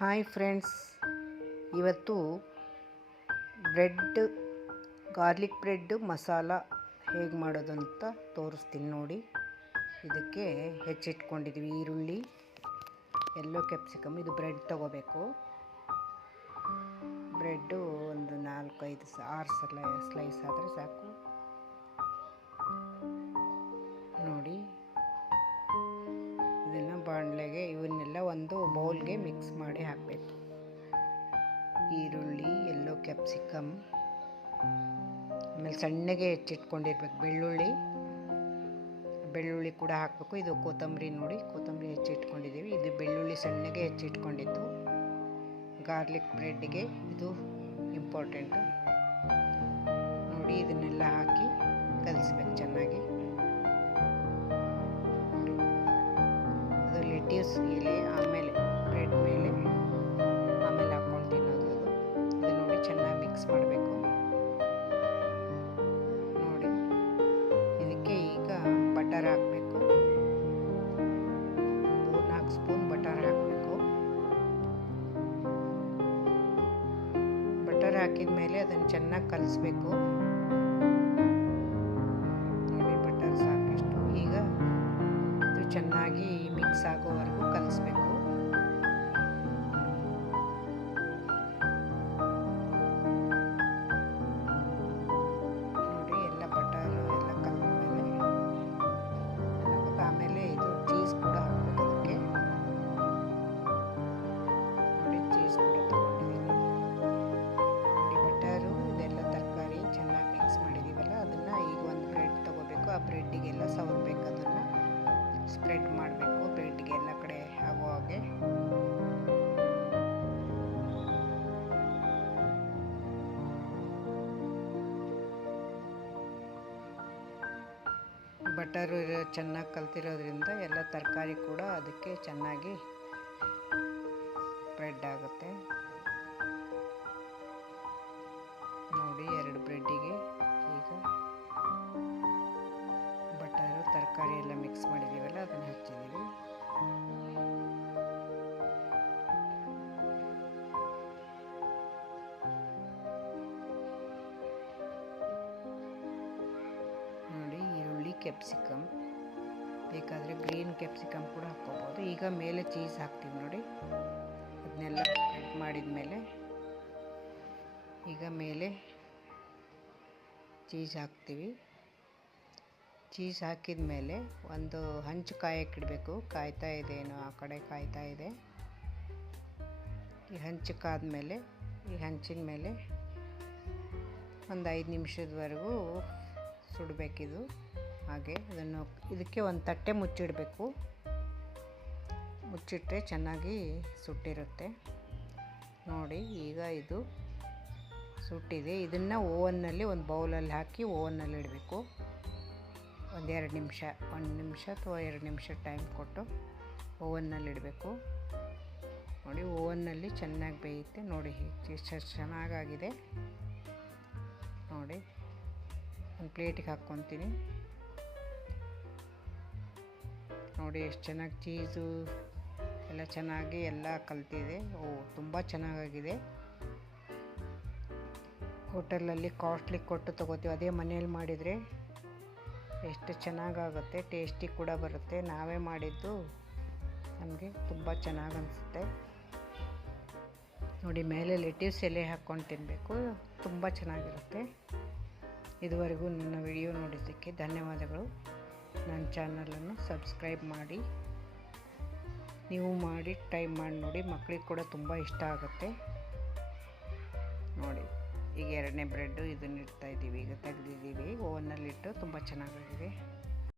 Hi friends, ಇವತ್ತು bread garlic bread masala ಹೇಗೆ ಮಾಡೋದು ಅಂತ ತೋರಿಸ್ತೀನಿ ನೋಡಿ. ಇದಕ್ಕೆ ಹೆಚ್ಚಿಟ್ಕೊಂಡಿದ್ದೀವಿ ಈರುಳ್ಳಿ, ಎಲ್ಲೋ ಕ್ಯಾಪ್ಸಿಕಮ್. ಇದು ಬ್ರೆಡ್ ತೊಗೋಬೇಕು. ಬ್ರೆಡ್ಡು ಒಂದು 4-5-6 ಸ್ಲೈಸ್ ಆದರೆ ಸಾಕು ನೋಡಿ. ಇದನ್ನು ಬಾಣಲೆಗೆ ಇವನ್ನೆಲ್ಲ ಒಂದು ಬೌಲ್ಗೆ ಮಿಕ್ಸ್ ಮಾಡಿ ಹಾಕಬೇಕು. ಈರುಳ್ಳಿ, ಎಲ್ಲೋ ಕ್ಯಾಪ್ಸಿಕಮ್, ಆಮೇಲೆ ಸಣ್ಣಗೆ ಹೆಚ್ಚಿಟ್ಕೊಂಡಿರ್ಬೇಕು ಬೆಳ್ಳುಳ್ಳಿ ಕೂಡ ಹಾಕಬೇಕು. ಇದು ಕೊತ್ತಂಬರಿ ನೋಡಿ, ಕೊತ್ತಂಬರಿ ಹೆಚ್ಚಿಟ್ಕೊಂಡಿದ್ದೀವಿ. ಇದು ಬೆಳ್ಳುಳ್ಳಿ ಸಣ್ಣಗೆ ಹೆಚ್ಚಿಟ್ಕೊಂಡಿದ್ದು. ಗಾರ್ಲಿಕ್ ಬ್ರೆಡ್ಗೆ ಇದು ಇಂಪಾರ್ಟೆಂಟು ನೋಡಿ. ಇದನ್ನೆಲ್ಲ ಹಾಕಿ ಕಲಿಸ್ಬೇಕು ಚೆನ್ನಾಗಿ. ಅದು ಲೆಟ್ಯೂಸ್ ಎಲೆ ಆಮೇಲೆ ಬ್ರೆಡ್ ಮೇಲೆ ಆಮೇಲೆ ಹಾಕ್ಕೊಂಡು ತಿನ್ನೋದು. ಇದು ನೋಡಿ ಚೆನ್ನಾಗಿ ಮಿಕ್ಸ್ ಮಾಡಬೇಕು ನೋಡಿ. ಇದಕ್ಕೆ ಈಗ ಬಟರ್ ಹಾಕಬೇಕು. 4 ಸ್ಪೂನ್ ಬಟರ್ ಹಾಕಬೇಕು. ಬಟರ್ ಹಾಕಿದ ಮೇಲೆ ಅದನ್ನು ಚೆನ್ನಾಗಿ ಕಲಿಸ್ಬೇಕು ನೋಡಿ. ಬಟರ್ ಸಾಕಷ್ಟು. ಈಗ ಇದು ಚೆನ್ನಾಗಿ ಮಿಕ್ಸ್ ಆಗೋವರೆಗೂ ಕಲಿಸ್ಬೇಕು. ನೋಡಿ, ಎಲ್ಲ ಬಟರು ಎಲ್ಲ ಕಲಿದ್ಮೇಲೆ ಆಮೇಲೆ ಇದು ಚೀಸ್ ಕೂಡ ಹಾಕಬೇಕು ಅದಕ್ಕೆ ನೋಡಿ. ಚೀಸ್ ಕೂಡ ತಗೊಂಡಿದ್ದೀನಿ ನೋಡಿ. ಬಟರು ಇದೆಲ್ಲ ತರಕಾರಿ ಚೆನ್ನಾಗಿ ಮಿಕ್ಸ್ ಮಾಡಿದ್ದೀವಲ್ಲ, ಅದನ್ನು ಈಗ ಒಂದು ಬ್ರೆಡ್ ತಗೋಬೇಕು. ಆ ಬ್ರೆಡ್ಡಿಗೆಲ್ಲ ಸವರಬೇಕು. ಅದನ್ನು ಸ್ಪ್ರೆಡ್ ಮಾಡಬೇಕು ಬ್ರೆಡ್ಗೆ ಎಲ್ಲ ಕಡೆ ಆಗೋ ಹಾಗೆ. ಬಟರು ಚೆನ್ನಾಗಿ ಕಲ್ತಿರೋದ್ರಿಂದ ಎಲ್ಲ ತರಕಾರಿ ಕೂಡ ಅದಕ್ಕೆ ಚೆನ್ನಾಗಿ ಸ್ಪ್ರೆಡ್ ಆಗುತ್ತೆ ನೋಡಿ. 2 ಬ್ರೆಡ್ಡಿಗೆ ಈಗ ಬಟರು ತರಕಾರಿ ಎಲ್ಲ ಮಿಕ್ಸ್ ಮಾಡಿದ್ದೀವಲ್ಲ ಅದನ್ನು ಹಚ್ಚಿದ್ದೀವಿ. ನೋಡಿ, ಈರುಳ್ಳಿ, ಕ್ಯಾಪ್ಸಿಕಮ್, ಬೇಕಾದರೆ ಗ್ರೀನ್ ಕ್ಯಾಪ್ಸಿಕಮ್ ಕೂಡ ಹಾಕ್ಕೋಬೋದು. ಈಗ ಮೇಲೆ ಚೀಸ್ ಹಾಕ್ತೀವಿ ನೋಡಿ. ಅದನ್ನೆಲ್ಲ ಸ್ಪ್ರೆಡ್ ಮಾಡಿದ ಮೇಲೆ ಈಗ ಮೇಲೆ ಚೀಸ್ ಹಾಕ್ತೀವಿ. ಚೀಸ್ ಹಾಕಿದ ಮೇಲೆ ಒಂದು ಹಂಚು ಕಾಯಕ್ಕಿಡಬೇಕು. ಕಾಯ್ತಾ ಇದೆ, ಏನೋ ಆ ಕಡೆ ಕಾಯ್ತಾ ಇದೆ. ಈ ಹಂಚು ಕಾದ್ಮೇಲೆ ಈ ಹಂಚಿನ ಮೇಲೆ ಒಂದು 5 ನಿಮಿಷದವರೆಗೂ ಸುಡಬೇಕಿದು. ಹಾಗೆ ಅದನ್ನು ಇದಕ್ಕೆ ಒಂದು ತಟ್ಟೆ ಮುಚ್ಚಿಡಬೇಕು. ಮುಚ್ಚಿಟ್ರೆ ಚೆನ್ನಾಗಿ ಸುಟ್ಟಿರುತ್ತೆ ನೋಡಿ. ಈಗ ಇದು ಸುಟ್ಟಿದೆ. ಇದನ್ನು ಓವನ್ನಲ್ಲಿ ಒಂದು ಬೌಲಲ್ಲಿ ಹಾಕಿ ಓವನ್ನಲ್ಲಿ ಇಡಬೇಕು. ಒಂದು 1 ನಿಮಿಷ ಅಥವಾ 2 ನಿಮಿಷ ಟೈಮ್ ಕೊಟ್ಟು ಓವನ್ನಲ್ಲಿ ಇಡಬೇಕು ನೋಡಿ. ಓವನ್ನಲ್ಲಿ ಚೆನ್ನಾಗಿ ಬೇಯುತ್ತೆ ನೋಡಿ. ಎಷ್ಟು ಚೆನ್ನಾಗಾಗಿದೆ ನೋಡಿ. ಒಂದು ಪ್ಲೇಟಿಗೆ ಹಾಕ್ಕೊತೀನಿ ನೋಡಿ. ಎಷ್ಟು ಚೆನ್ನಾಗಿ ಚೀಸು ಎಲ್ಲ ಚೆನ್ನಾಗಿ ಎಲ್ಲ ಕಲ್ತಿದೆ. ತುಂಬ ಚೆನ್ನಾಗಾಗಿದೆ. ಹೋಟೆಲಲ್ಲಿ ಕಾಸ್ಟ್ಲಿ ಕೊಟ್ಟು ತೊಗೋತೀವಿ. ಅದೇ ಮನೇಲಿ ಮಾಡಿದರೆ ಎಷ್ಟು ಚೆನ್ನಾಗಾಗುತ್ತೆ. ಟೇಸ್ಟಿ ಕೂಡ ಬರುತ್ತೆ. ನಾವೇ ಮಾಡಿದ್ದು ನಮಗೆ ತುಂಬ ಚೆನ್ನಾಗಿ ಅನಿಸುತ್ತೆ ನೋಡಿ. ಮೇಲೆ ಲೆಟ್ಯೂಸ್ ಎಲೆ ಹಾಕ್ಕೊಂಡು ತಿನ್ನಬೇಕು. ತುಂಬ ಚೆನ್ನಾಗಿರುತ್ತೆ. ಇದುವರೆಗೂ ನನ್ನ ವಿಡಿಯೋ ನೋಡಿದ್ದಕ್ಕೆ ಧನ್ಯವಾದಗಳು. ನನ್ನ ಚಾನಲನ್ನು ಸಬ್ಸ್ಕ್ರೈಬ್ ಮಾಡಿ. ನೀವು ಮಾಡಿ ಟ್ರೈ ಮಾಡಿ ನೋಡಿ. ಮಕ್ಕಳಿಗೆ ಕೂಡ ತುಂಬ ಇಷ್ಟ ಆಗುತ್ತೆ ನೋಡಿ. ಈಗ 2ನೇ ಬ್ರೆಡ್ಡು ಇದನ್ನು ಇಡ್ತಾಯಿದ್ದೀವಿ. ಈಗ ತೆಗೆದಿದ್ದೀವಿ ಓವನ್ನಲ್ಲಿಟ್ಟು. ತುಂಬ ಚೆನ್ನಾಗಾಗಿದೆ.